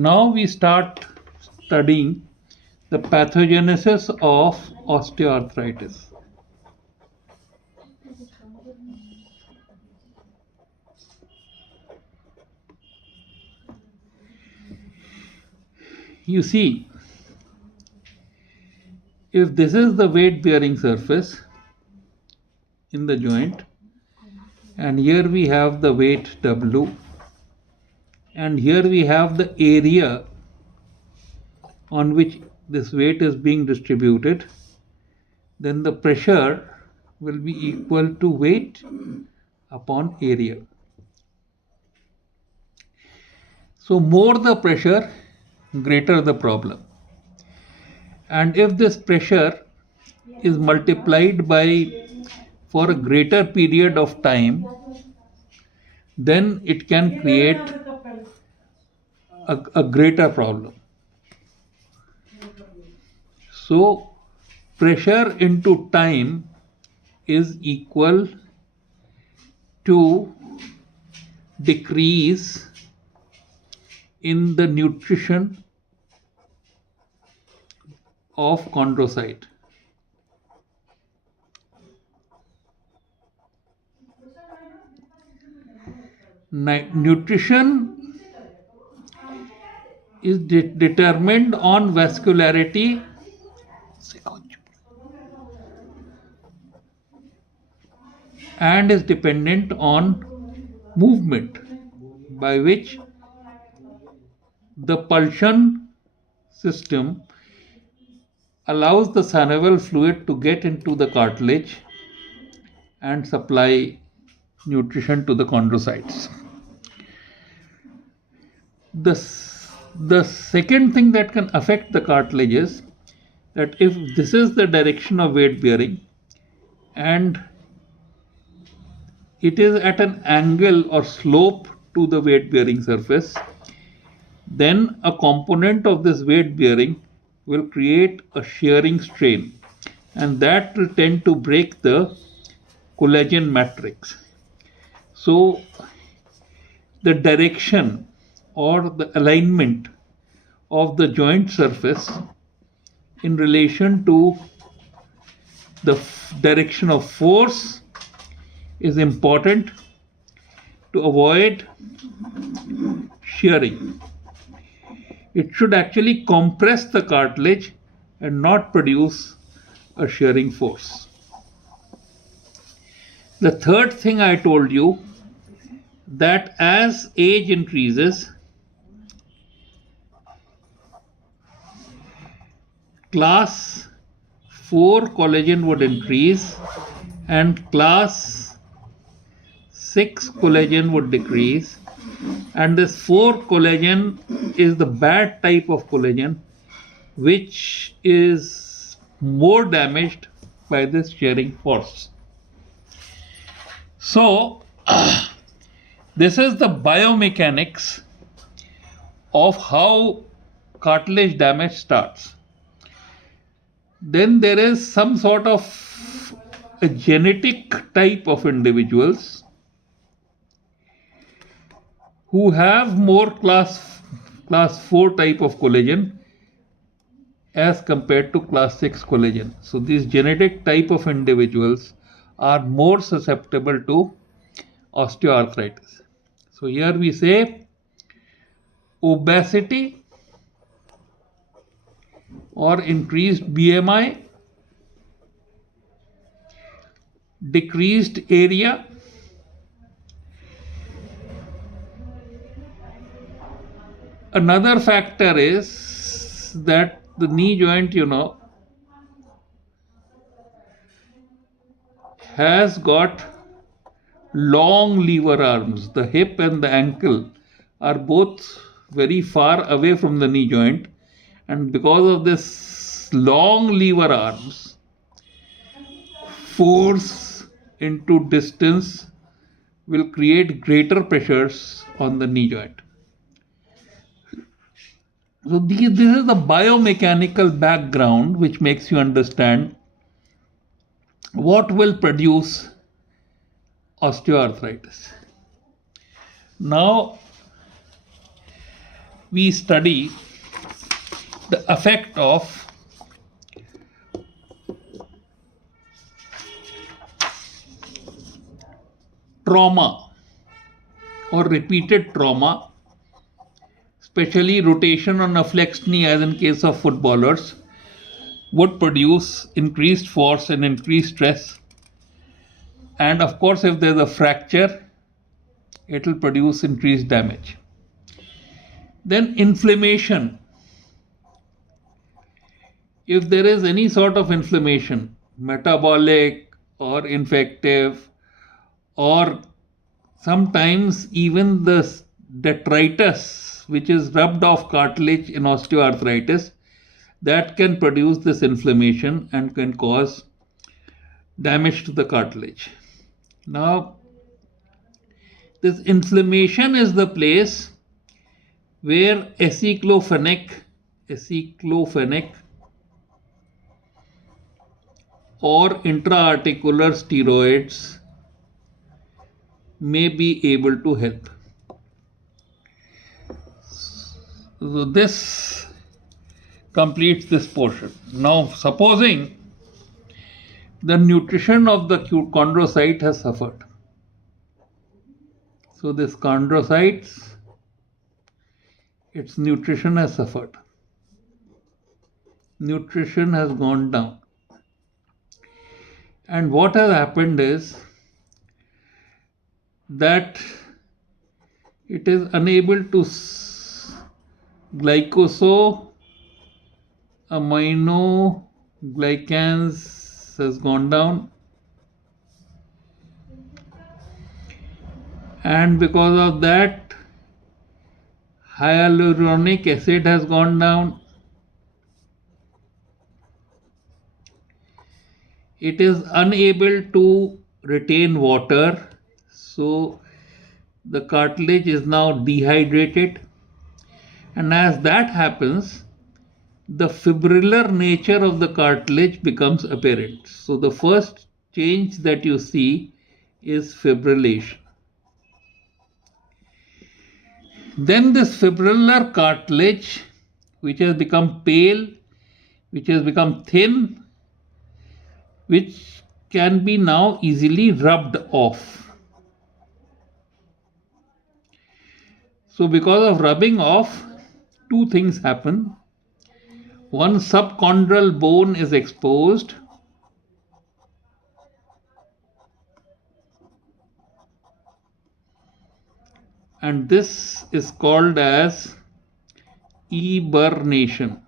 Now we start studying the pathogenesis of osteoarthritis. You see, if this is the weight bearing surface in the joint, and here we have the weight W, and here we have the area on which this weight is being distributed, then the pressure will be equal to weight upon area. So more the pressure, greater the problem. And if this pressure is multiplied by for a greater period of time, then it can create a greater problem. So pressure into time is equal to decrease in the nutrition of chondrocyte. Nutrition is determined on vascularity and is dependent on movement, by which the pulsion system allows the synovial fluid to get into the cartilage and supply nutrition to the chondrocytes. The second thing that can affect the cartilage is that if this is the direction of weight bearing and it is at an angle or slope to the weight bearing surface, then a component of this weight bearing will create a shearing strain, and that will tend to break the collagen matrix. So the direction or the alignment of the joint surface in relation to the direction of force is important to avoid shearing. It should actually compress the cartilage and not produce a shearing force. The third thing I told you, that as age increases, class 4 collagen would increase and class 6 collagen would decrease, and this 4 collagen is the bad type of collagen which is more damaged by this shearing force. So this is the biomechanics of how cartilage damage starts. Then there is some sort of a genetic type of individuals who have more class 4 type of collagen as compared to class 6 collagen. So these genetic type of individuals are more susceptible to osteoarthritis. So here we say obesity or increased BMI, decreased area, another factor is that the knee joint, has got long lever arms. The hip and the ankle are both very far away from the knee joint, and because of this long lever arms, force into distance will create greater pressures on the knee joint. So this is the biomechanical background which makes you understand what will produce osteoarthritis. Now, we study the effect of trauma or repeated trauma, especially rotation on a flexed knee, as in case of footballers, would produce increased force and increased stress. And of course, if there's a fracture, it will produce increased damage. Then inflammation. If there is any sort of inflammation, metabolic or infective, or sometimes even the detritus, which is rubbed off cartilage in osteoarthritis, that can produce this inflammation and can cause damage to the cartilage. Now, this inflammation is the place where aceclofenac or intra-articular steroids may be able to help. So this completes this portion. Now, supposing the nutrition of the chondrocyte has suffered. So this chondrocytes, its nutrition has suffered. Nutrition has gone down. And what has happened is that it is unable to glycosaminoglycans has gone down, and because of that hyaluronic acid has gone down. It is unable to retain water, so the cartilage is now dehydrated, and as that happens, the fibrillar nature of the cartilage becomes apparent. So the first change that you see is fibrillation. Then this fibrillar cartilage, which has become pale, which has become thin, which can be now easily rubbed off. So because of rubbing off, two things happen. One, subchondral bone is exposed, and this is called as eburnation.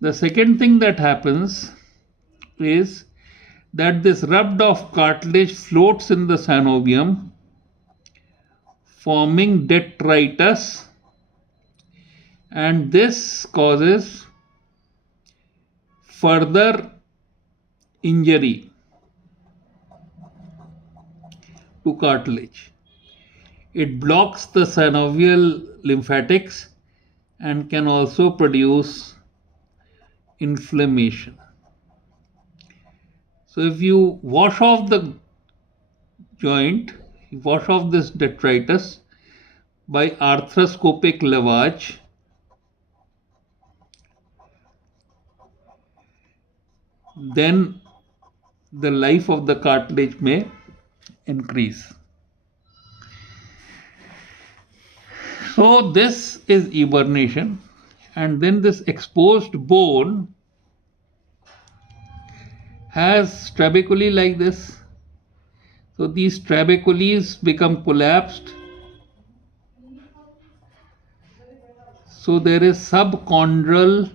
The second thing that happens is that this rubbed off cartilage floats in the synovium, forming detritus, and this causes further injury to cartilage. It blocks the synovial lymphatics and can also produce inflammation. So if you wash off the joint, you wash off this detritus by arthroscopic lavage, then the life of the cartilage may increase. So this is eburnation, and then this exposed bone has trabeculae like this. So these trabeculae become collapsed. So there is subchondral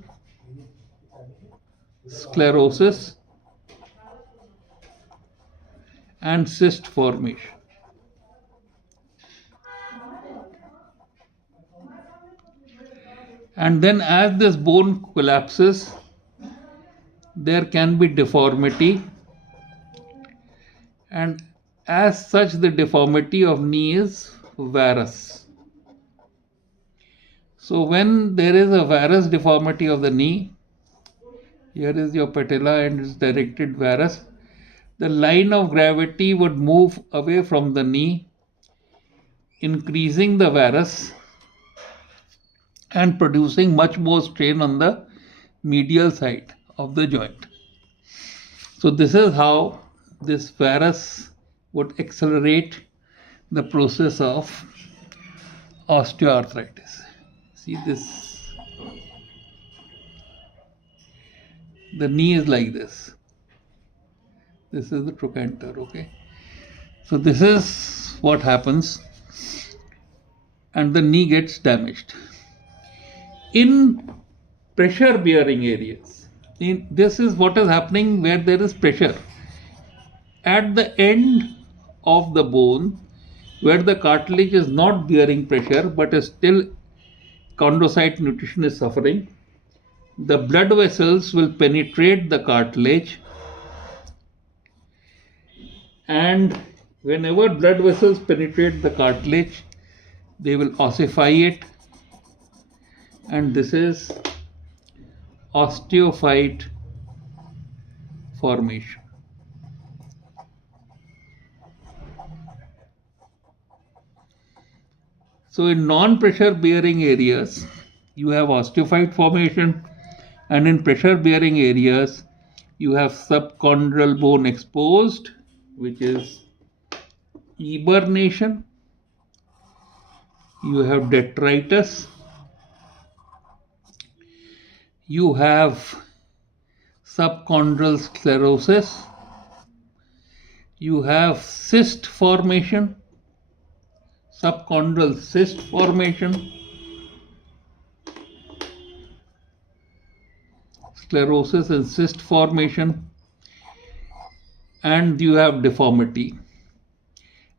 sclerosis and cyst formation. And then as this bone collapses, there can be deformity, and as such the deformity of knee is varus. So when there is a varus deformity of the knee, here is your patella and its directed varus, the line of gravity would move away from the knee increasing the varus and producing much more strain on the medial side of the joint. So this is how this varus would accelerate the process of osteoarthritis. See this, the knee is like this. This is the trochanter, okay? So this is what happens, and the knee gets damaged. In pressure bearing areas, this is what is happening where there is pressure. At the end of the bone, where the cartilage is not bearing pressure but is still chondrocyte nutrition is suffering, the blood vessels will penetrate the cartilage, and whenever blood vessels penetrate the cartilage, they will ossify it, and this is osteophyte formation. So in non-pressure bearing areas, you have osteophyte formation, and in pressure bearing areas, you have subchondral bone exposed, which is eburnation. You have detritus. You have subchondral sclerosis. You have cyst formation, subchondral cyst formation, sclerosis and cyst formation, and you have deformity.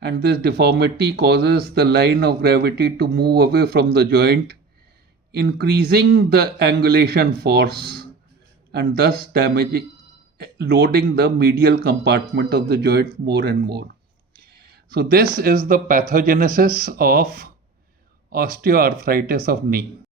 And this deformity causes the line of gravity to move away from the joint, increasing the angulation force and thus loading the medial compartment of the joint more and more. So this is the pathogenesis of osteoarthritis of knee.